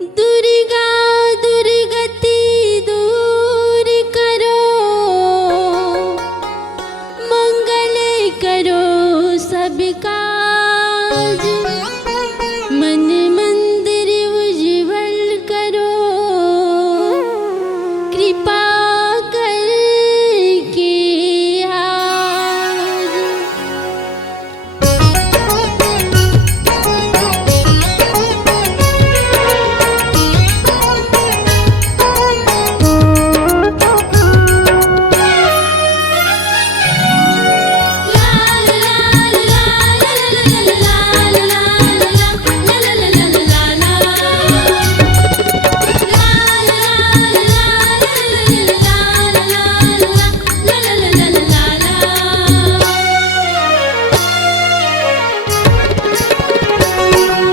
दुर्गा दुर्गति दूर करो, मंगल करो सब काज, मन मंदिर उज्जवल करो, कृपा करके आज।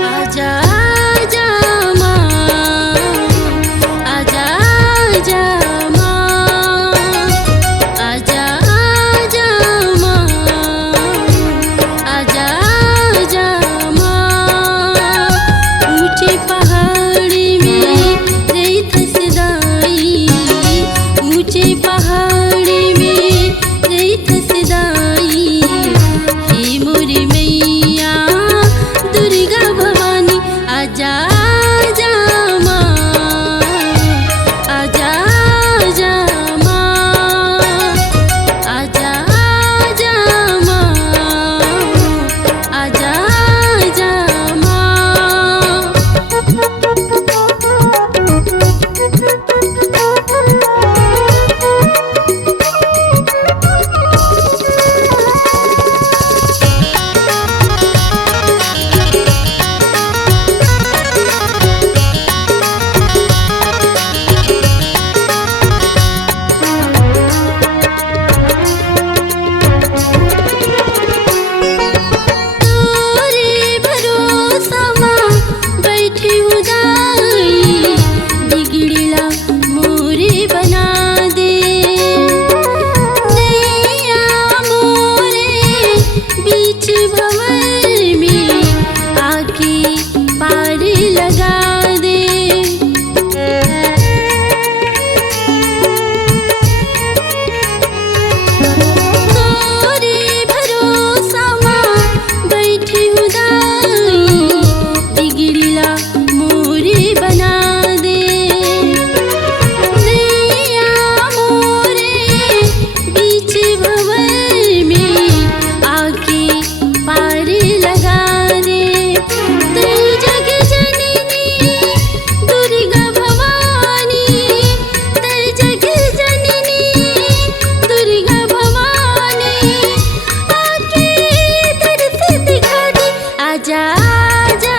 आजा आजा माँ, आजा आजा माँ, आजा आजा माँ, आजा आजा माँ। ऊंचे पहाड़ में रेत सदाई, ऊंचे पहाड़ में रेत सदाई, हे मोरी मैया दुर्गा भवानी। आजा आजा माँ, आजा आजा माँ, आजा आजा माँ, आजा आजा माँ। तोरे भरोसा माँ बैठी हूँ दाई, बिगड़ला मोरे बना दे, नैया मोरे बीच भंवर में आके पार लगा दे। तोरे भरोसा माँ बैठी हूँ दाई, बिगड़ला मोरे बना दे, नैया मोरे बीच भंवर में आके पार लगा दे। तू जग जननी दुर्गा भवानी, तू जग जननी दुर्गा भवानी, आके दर्श दिखा दे। आजा आजा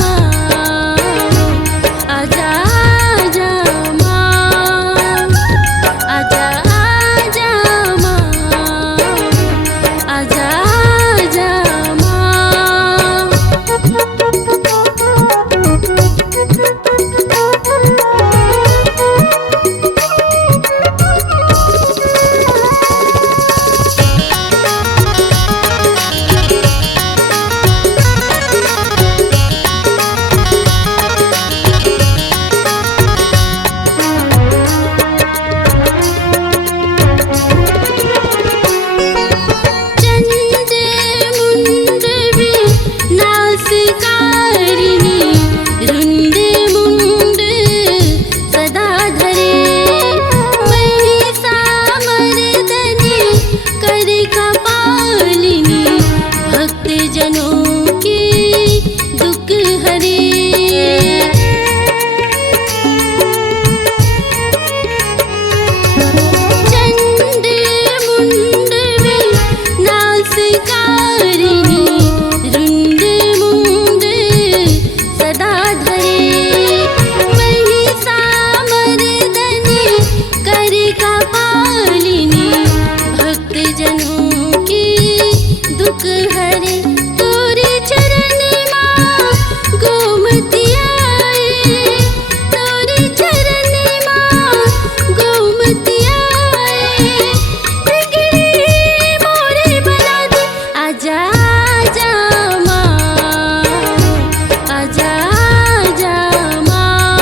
माँ, आजा आजा माँ, आजा आजा माँ, आजा आजा माँ। चंड मुंड भी नासकारिणी, रुंड मुंड सदा धरे, महिषामर्दनी कर कपालिनी, भक्त जनों के दुख हरे। चंड मुंड भी नासकारिणी, रुंड मुंड सदा धरे, महिषामर्दनी कर कपालिनी, भक्त जनों के दुख हरे। तोरे चरण माँ गोमती आए, तोरे चरण माँ गोमती आए, बिगड़ी मोरे बना दे। आजा आजा माँ, आजा आजा माँ,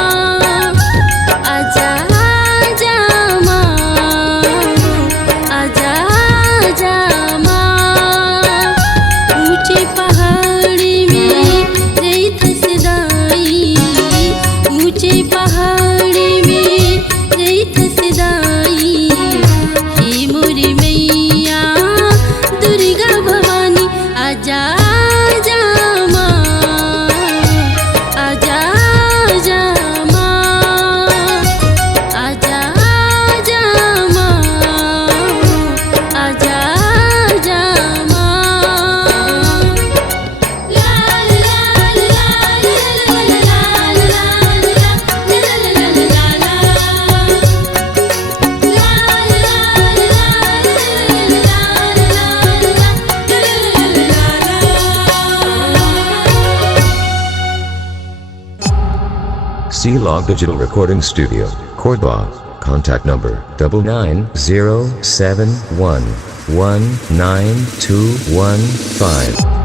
C-Log Digital Recording Studio, Cordoba. Contact number 99071192115.